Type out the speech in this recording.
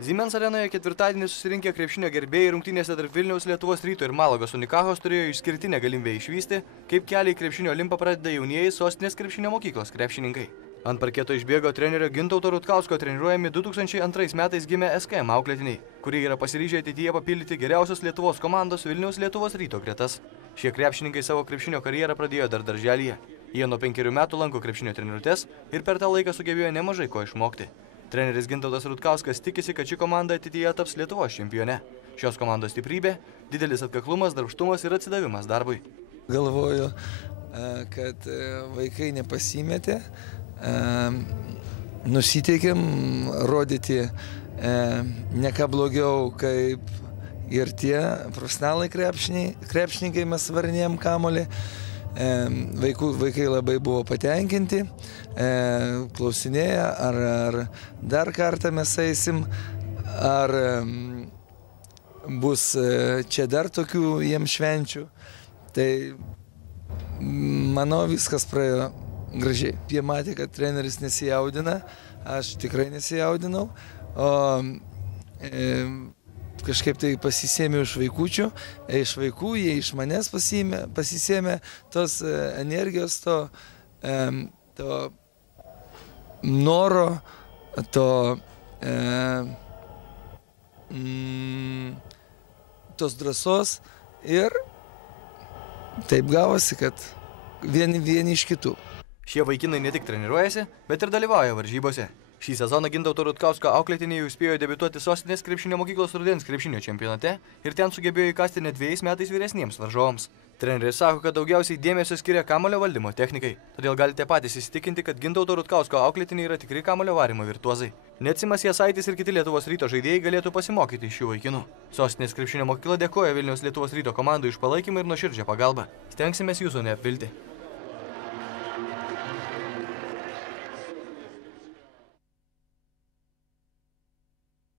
Siemens arenoje ketvirtadienį susirinkę krepšinio gerbėjai rungtynėse tarp Vilniaus Lietuvos Ryto ir Malagos Unikahos turėjo išskirtinę galimybę išvysti, kaip kelią į krepšinio olimpą pradeda jaunieji sostinės krepšinio mokyklos krepšininkai. Ant parketo išbėgo trenerio Gintauto Rutkausko treniruojami 2002 metais gimę SKM auklėtiniai, kurie yra pasiryžę ateityje papildyti geriausios Lietuvos komandos Vilniaus Lietuvos Ryto gretas. Šie krepšininkai savo krepšinio karjerą pradėjo dar darželyje. Jie nuo 5 metų lanko krepšinio treniruotes ir per tą laiką sugebėjo nemažai ko išmokti. Treneris Gintautas Rutkauskas tikisi, kad ši komanda ateityje taps Lietuvos čempione. Šios komandos stiprybė – didelis atkaklumas, darbštumas ir atsidavimas darbui. Galvoju, kad vaikai nepasimetė, nusiteikėm rodyti ne ką blogiau, kaip ir tie profesionalai krepšininkai mes varinėjom kamuolį. Vaikai labai buvo patenkinti, klausinėja, ar dar kartą mes eisim, ar bus čia dar tokių jiems švenčių. Tai manau, viskas praėjo gražiai. Jie matė, kad treneris nesijaudina, aš tikrai nesijaudinau, o kažkaip tai pasisėmė iš vaikučių, iš vaikų, jie iš manęs pasisėmė tos energijos, to noro, tos drąsos ir taip gavosi, kad vieni iš kitų. Šie vaikinai ne tik treniruojasi, bet ir dalyvauja varžybose. Šį sezoną Gintauto Rutkausko auklėtiniai jau spėjo debiutuoti sostinės krepšinio mokyklos rudens krepšinio čempionate ir ten sugebėjo įkasti net 2 metais vyresniems varžovams. Treneris sako, kad daugiausiai dėmesio skiria kamuolio valdymo technikai, todėl galite patys įsitikinti, kad Gintauto Rutkausko auklėtiniai yra tikri kamuolio varymo virtuozai. Net Simas Jasaitis ir kiti Lietuvos Ryto žaidėjai galėtų pasimokyti iš šių vaikinų. Sostinės krepšinio mokykla dėkoja Vilniaus Lietuvos Ryto komandai už palaikymą ir nuoširdžią pagalbą. Stengsimės jūsų neapvilti.